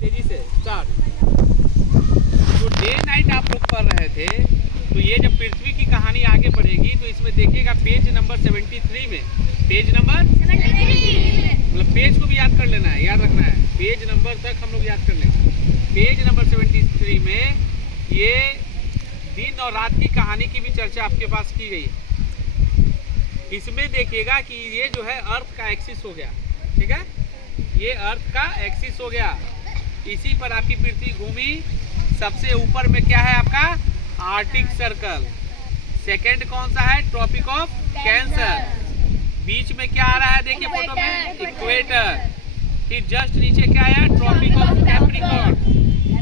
तेजी से स्टार्ट। तो डे नाइट आप लोग पढ़ रहे थे, तो ये जब पृथ्वी की कहानी आगे बढ़ेगी तो इसमें देखिएगा पेज नंबर 73 में, पेज नंबर 73, मतलब पेज को भी याद कर लेना है, याद रखना है, पेज नंबर तक हम लोग याद कर लेंगे। पेज नंबर 73 में ये दिन और रात की कहानी की भी चर्चा आपके पास की गई है। इसमें देखिएगा कि ये जो है अर्थ का एक्सिस हो गया, ठीक है, ये अर्थ का एक्सिस हो गया, इसी पर आपकी पृथ्वी घूमी। सबसे ऊपर में क्या है आपका आर्टिक सर्कल, सेकंड कौन सा है ट्रॉपिक ऑफ कैंसर, बीच में क्या आ रहा है देखिए फोटो में इक्वेटर, फिर जस्ट नीचे क्या आया ट्रॉपिक ऑफ कैप्रिकॉर्न,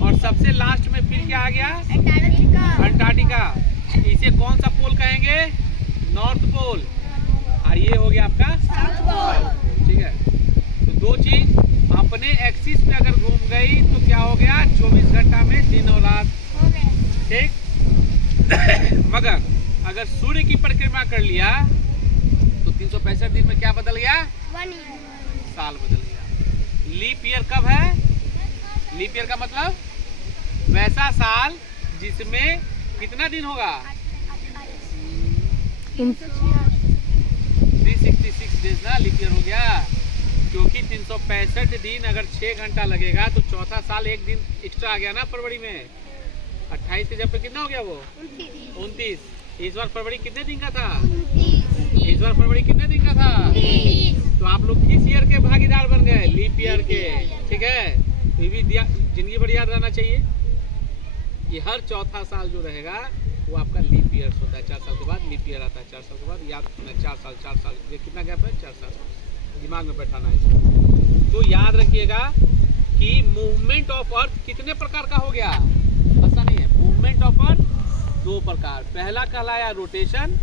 और सबसे लास्ट में फिर क्या आ गया अंटार्कटिका। इसे कौन सा पोल कहेंगे नॉर्थ पोल, और ये हो गया आपका साउथ पोल, ठीक है। तो दो चीज अपने एक्सिस पे अगर घूम गई तो क्या हो गया 24 घंटा में दिन और रात, ठीक। मगर अगर सूर्य की परिक्रमा कर लिया तो 365 दिन में क्या बदल गया साल बदल गया। लीप ईयर कब है, लीप ईयर का मतलब वैसा साल जिसमें कितना दिन होगा 366 डेज ना, लीप ईयर हो गया। क्योंकि 365 दिन अगर 6 घंटा लगेगा तो चौथा साल एक दिन एक्स्ट्रा आ गया ना फरवरी में, 28 के जब पे कितना हो गया वो 29। इस बार फरवरी कितने दिन का था, इस बार फरवरी कितने दिन का था, तो आप लोग किस ईयर के भागीदार बन गए लीप ईयर के, ठीक है। तो ये भी जिंदगी भर याद रहना चाहिए, ये हर चौथा साल जो रहेगा वो आपका लीप ईयर होता है। 4 साल के बाद लीप ईयर आता है, 4 साल के बाद याद रखना 4 साल, ये कितना गैप है 4 साल, दिमाग में बैठाना है इसको। तो याद रखिएगा कि मूवमेंट ऑफ अर्थ कितने प्रकार का हो गया, ऐसा नहीं है, मूवमेंट ऑफ अर्थ 2 प्रकार, पहला कहलाया रोटेशन,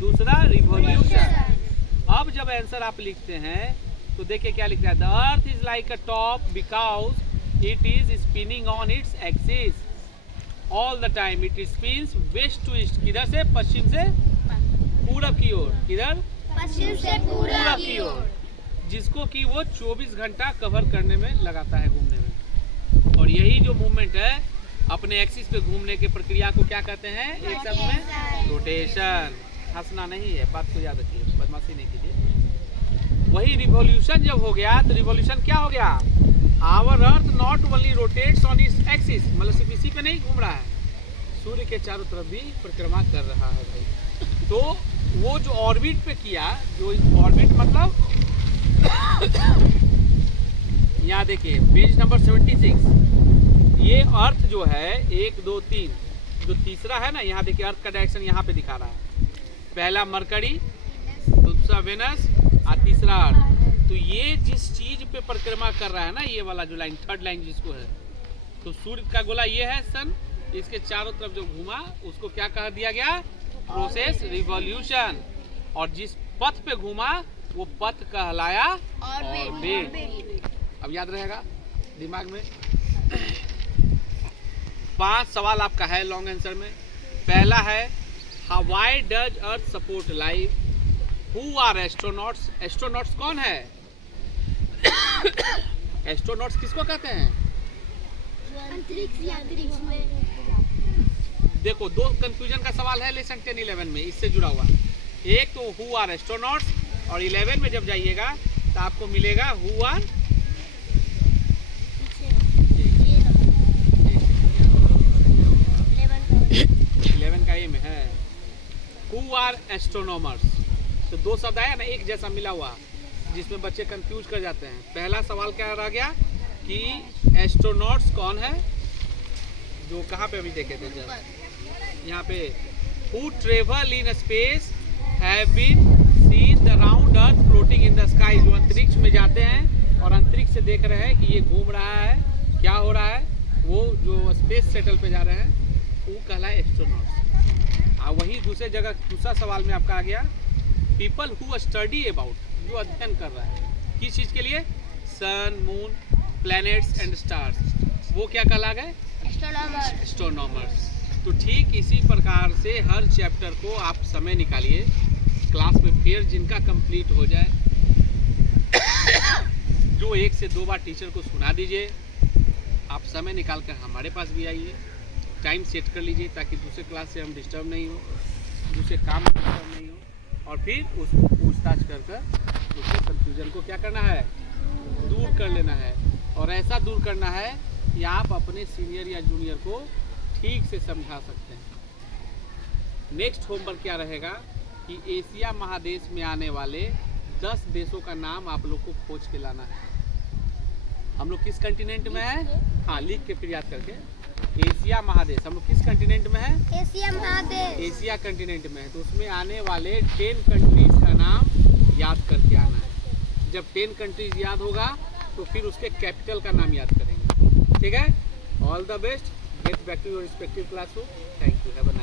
दूसरा रिवॉल्यूशन। अब जब आंसर आप लिखते हैं तो देखिए क्या लिखता है, the earth is like a top because it is spinning on its axis all the time, it spins west to east, किधर से पश्चिम से पूरब की ओर, किधर पश्चिम से पूरब की ओर, जिसको कि वो 24 घंटा कवर करने में लगाता है, घूमने में। और यही जो मूवमेंट है अपने एक्सिस पे घूमने की प्रक्रिया को क्या कहते हैं एक शब्द में रोटेशन। हंसना नहीं है, बात को याद रखिए, बदमाशी नहीं कीजिए। वही रिवॉल्यूशन जब हो गया तो रिवॉल्यूशन क्या हो गया, our earth not only rotates on its axis, मतलब सिर्फ इसी पे नहीं घूम रहा है, सूर्य के चारों तरफ भी परिक्रमा कर रहा है भाई। तो वो जो ऑर्बिट पे किया, जो ऑर्बिट मतलब यहाँ देखिए पेज नंबर 76, ये अर्थ जो है 1 2 3, जो तीसरा है ना, यहाँ देखिए अर्थ का डायरेक्शन यहाँ पे दिखा रहा है, पहला मरकरी, दूसरा वेनस और तीसरा अर्थ। तो ये जिस चीज पे परिक्रमा कर रहा है ना, ये वाला जो लाइन थर्ड लाइन जिसको है, तो सूर्य का गोला ये है सन, इसके चारों तरफ जो घूमा उसको क्या कह दिया गया प्रोसेस रिवॉल्यूशन, और जिस पथ पे घूमा वो पथ कहलाया ऑर्बिट। अब याद रहेगा दिमाग में। 5 सवाल आपका है लॉन्ग आंसर में। पहला है why does earth support life, who are astronauts, astronauts कौन है एस्ट्रोनॉट्स किसको कहते हैं, अंतरिक्ष यात्री में। देखो 2 कंफ्यूजन का सवाल है लेसन 10-11 में इससे जुड़ा हुआ, एक तो हु आर एस्ट्रोनॉट्स, और 11 में जब जाइएगा तो आपको मिलेगा हु आर 11 का ए में है हु आर एस्ट्रोनॉमर्स। तो 2 शब्द आया ना एक जैसा मिला हुआ, जिसमें बच्चे कंफ्यूज कर जाते हैं। पहला सवाल क्या रह गया कि एस्ट्रोनॉट्स कौन है, जो कहाँ पे अभी देखे थे जब यहाँ पे, who travel in space have been seen the round earth floating in the sky, जो अंतरिक्ष में जाते हैं और अंतरिक्ष से देख रहे हैं कि ये घूम रहा है, क्या हो रहा है, वो जो स्पेस सेटल पे जा रहे हैं वो कहलाए एस्ट्रोनॉट्स। वही दूसरे जगह दूसरा सवाल में आपका आ गया पीपल हु स्टडी अबाउट, जो अध्ययन कर रहा है किस चीज़ के लिए, sun moon planets and stars, वो क्या कहला गए एस्ट्रोनॉमर्स। तो ठीक इसी प्रकार से हर चैप्टर को आप समय निकालिए क्लास में, फिर जिनका कंप्लीट हो जाए जो 1 से 2 बार टीचर को सुना दीजिए, आप समय निकाल कर हमारे पास भी आइए, टाइम सेट कर लीजिए ताकि दूसरे क्लास से हम डिस्टर्ब नहीं हो, दूसरे काम में डिस्टर्ब नहीं हो, और फिर उसको पूछताछ कर कर उसके कन्फ्यूजन को क्या करना है, दूर कर लेना है। और ऐसा दूर करना है कि आप अपने सीनियर या जूनियर को ठीक से समझा सकते हैं। नेक्स्ट होमवर्क क्या रहेगा कि एशिया महादेश में आने वाले 10 देशों का नाम आप लोग को खोज के लाना है। हम लोग किस कंटिनेंट में है? हाँ, लिख के फिर याद करके। एशिया महादेश हम लोग किस कंटिनेंट में है? एशिया महादेश। एशिया कंटिनेंट में है, तो उसमें आने वाले 10 कंट्रीज का नाम याद करके आना है। जब 10 कंट्रीज याद होगा तो फिर उसके कैपिटल का नाम याद करेंगे। ठीक है? All the best, get back to your respective classroom. Thank you, have a nice